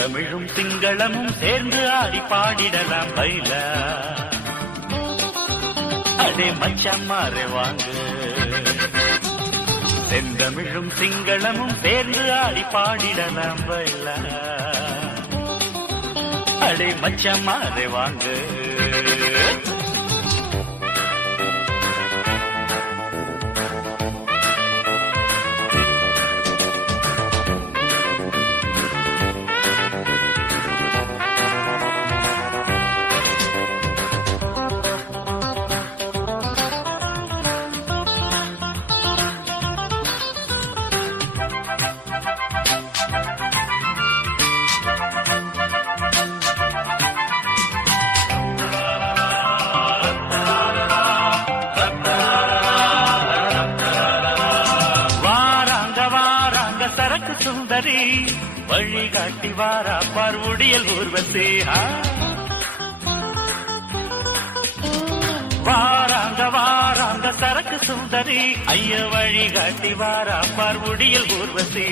செந்தமிழும் சிங்களமும் சேர்ந்து ஆடி பாடிடலாம் பைல. அடே மச்சம்மாரே வாங்க. செந்தமிழும் சிங்களமும் சேர்ந்து ஆடி பாடிடலாம் பைல. அடே மச்சம்மாரே வாங்க. சுந்தரி வழிகாட்டி வாரா பார்வுடியல் ஊர்வசி. வாராங்க வாராங்க சரக்கு சுந்தரி ஐய வழிகாட்டி வாரா பார்வுடியல் ஊர்வசி.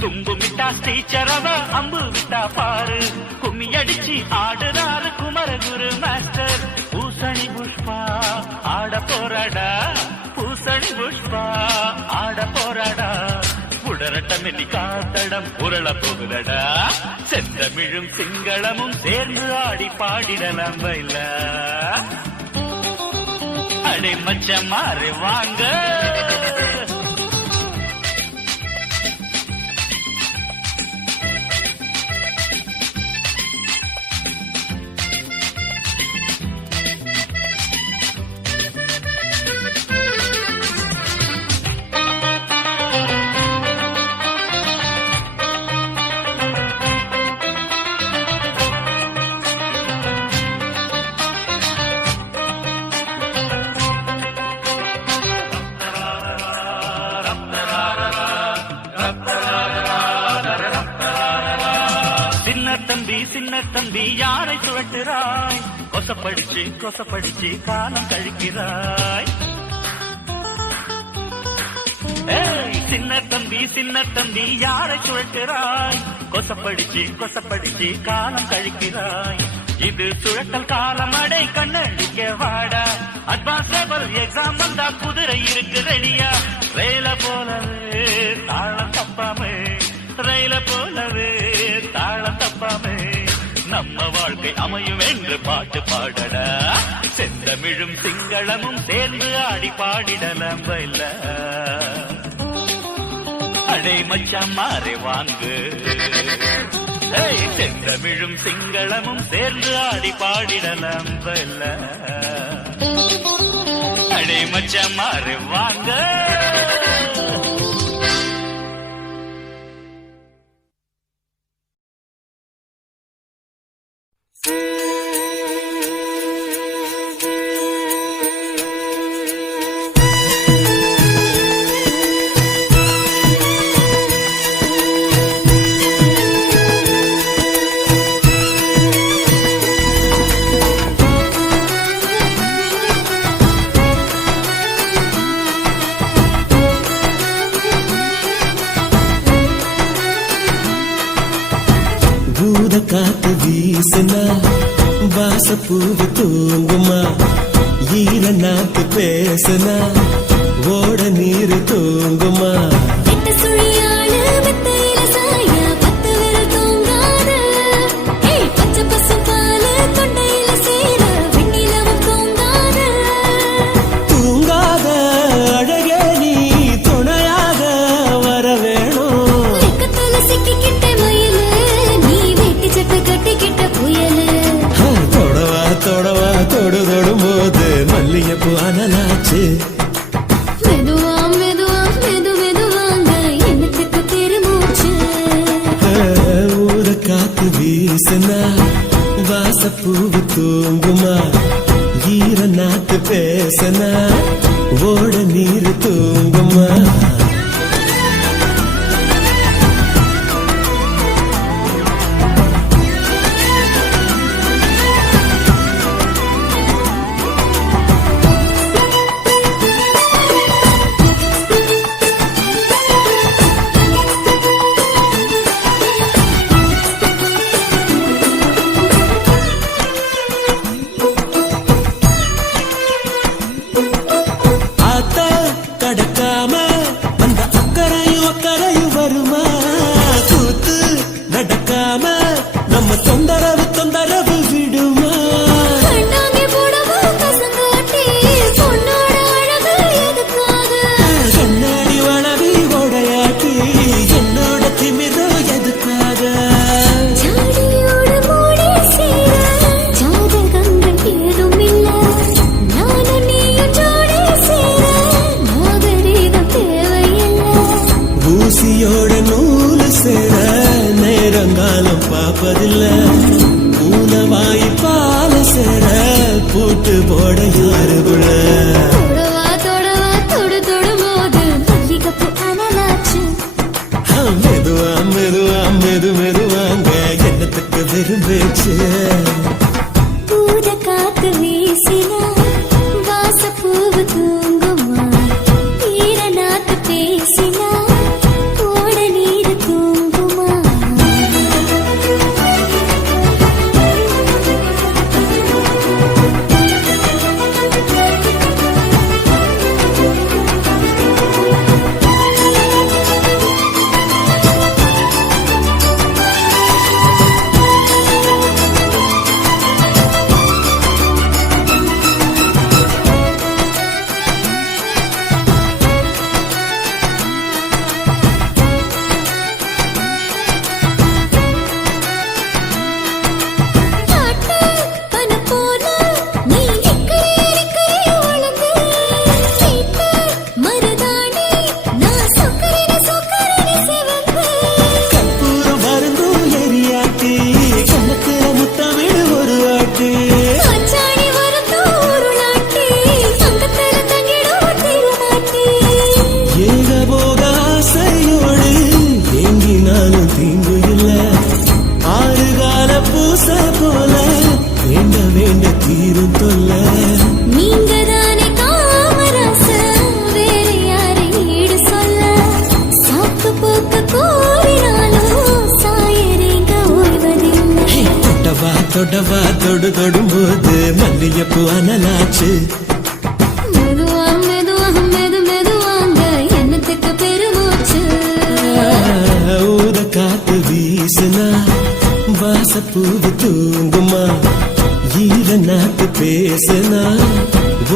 தும்பு விட்டா டீச்சரவ அம்பு விட்டா பாரு கும்மி அடிச்சு ஆடுறாரு குமரகுரு மாஸ்டர். பூசணி புஷ்பா ஆட போராடா பூசணி புஷ்பா ஆட போராடா. உடரட்டமெல்லி காத்தடம் உருள போகுதடா. செந்தமிழும் சிங்களமும் சேர்ந்து ஆடி பாடிடலாம் பைல. அடே மச்சம்மாரே வாங்க. சின்ன தம்பி யாரை சுழட்டுறாய் கொசப்படிச்சு கொசப்படிச்சு காலம் கழிக்கிறாய். சின்ன தம்பி யாரை சுழட்டுறாய் கொசப்படிச்சு கொசப்படிச்சு காலம் கழிக்கிறாய். இது சுழட்டல் காலம் அடை கண்ணடிக்க வாடா. அட்வான்ஸ் லெவல் எக்ஸாம் வந்தா குதிரை இருக்கு ரெடியா. ரயில போலவே தாளம் தப்பாமே ரயில போலவே தாளம் தப்பாமே. நம்ம வாழ்க்கை அமையும் என்று பாட்டு பாடடா. செந்தமிழும் சிங்களமும் சேர்ந்து ஆடி பாடிடலாம் பைல. அடே மச்சம்மாரே வாங்கு. செந்தமிழும் சிங்களமும் சேர்ந்து ஆடி பாடிடலாம் பைல. அடே மச்சம்மாரே வாங்க. காத்து வீசுனா வாசப்பூவு தூங்குமா. ஈர நாத்து பேசுனா ஓட நீரு தூங்குமா. அனலாச்சு மெதுவா மெதுவா மெது மெதுவாங்க எனக்கு பெருமூச்சு. ஊர காத்து வீசுனா வாசப்பூவு தூங்குமா. ஈர நாத்து பேசுனா ஓட நீரு தூங்குமா. விட்டு போட யாருக்குள்ள தொடவா தொடவா தொடு தொடும்போது மல்லிகைப்பூ அனலாச்சு. மெதுவா மெதுவா மெதுவாங்க என்னத்துக்கு விரும்பிச்சு. பூத காத்து வீசினா வாசப்பூவு தூங்குமா, ஈர நாத்து பேசினா ஓட நீர் தூங்குமா. தீங்கு இல்ல ஆறுகால பூச போல வேண்ட வேண்ட தீரும் தொல்ல. நீங்க தானே காமராச, வேற யாரை ஈடு சொல்ல. சாக்கு போக்கு கோரினாலும் சாயறீங்க ஓய்வதில்லை. தொட்டவா தொட்டவா தொடும்போது மல்லிகைப்பூ அனலாச்சு. மெதுவா மெதுவா மெதுவாங்க என்னத்துக்கு பெருமூச்சு. ஊத காத்து வீசுனா வாசப்பூவு தூங்குமா, ஈர நாத்து பேசுனா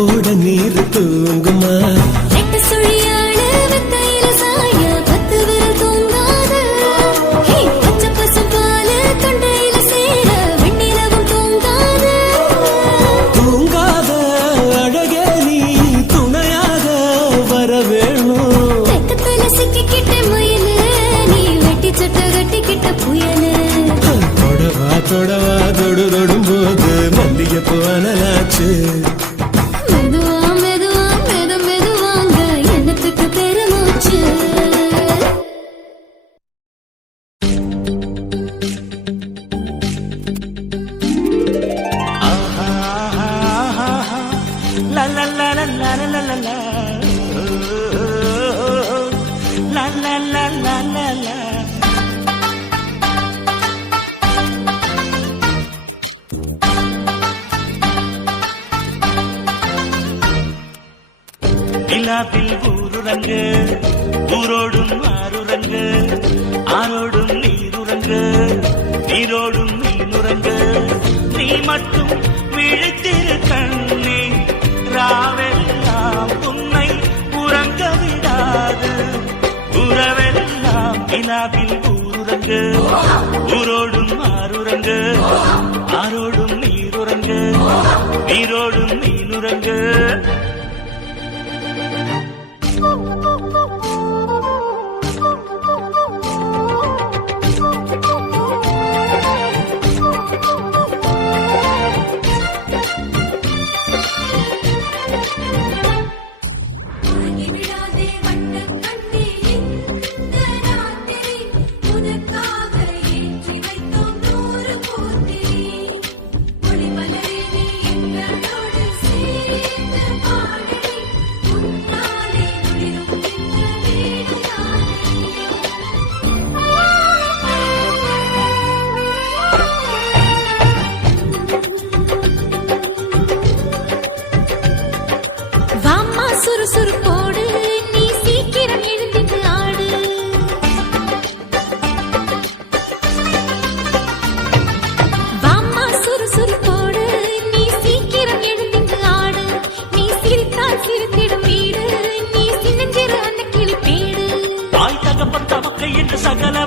ஓட நீர் தூங்குமா. ரெட்ட சுழியாள வெத்தையில சாய 10 விரல் தூங்காது. பச்சை பசும் பால் தொண்டையில சேர வெண்ணிலவும் தூங்காது. தூங்காத அழகே நீ துணையாக வர வேணும். வெக்கத்துல சிக்கிக்கிட்ட முயலு, நீ வெட்டி சட்டை கட்டிக்கிட்ட புயலு. தொடவா தொடும்போது மல்லிகைப்பூ அனலாச்சு. மெதுவா மெதுவா மெதுவாங்க என்னத்துக்கு பெருமூச்சு. La la la la la la la la la. La la la la la la. நிலாவில் ஊருறங்கு, ஊரோடும் ஆறுறங்கு, ஆரோடும் நீருறங்கு, நீரோடும் மீனுறங்கு. நீ மட்டும் விழித்திரு கண்ணே, ராவெல்லாம் உன்னை உறங்க விடாது. உறவெல்லாம் நிலாவில் ஊருறங்கு, ஊரோடும் ஆறுறங்கு, ஆரோடும் நீருறங்கு, நீரோடும் மீனுறங்கு. சுறுசுறுப்போடு நீ சீக்கிரம் எழுந்திட்டு ஆடு. வாம்மா சுறுசுறுப்போடு நீ சீக்கிரம் எழுந்திட்டு ஆடு. நீ சிரித்தால் சிரித்திடும் வீடு, நீ சின்னஞ்சிறு அந்த கிளிப்பேடு. தாய் தகப்பன் தமக்கை என்று சகல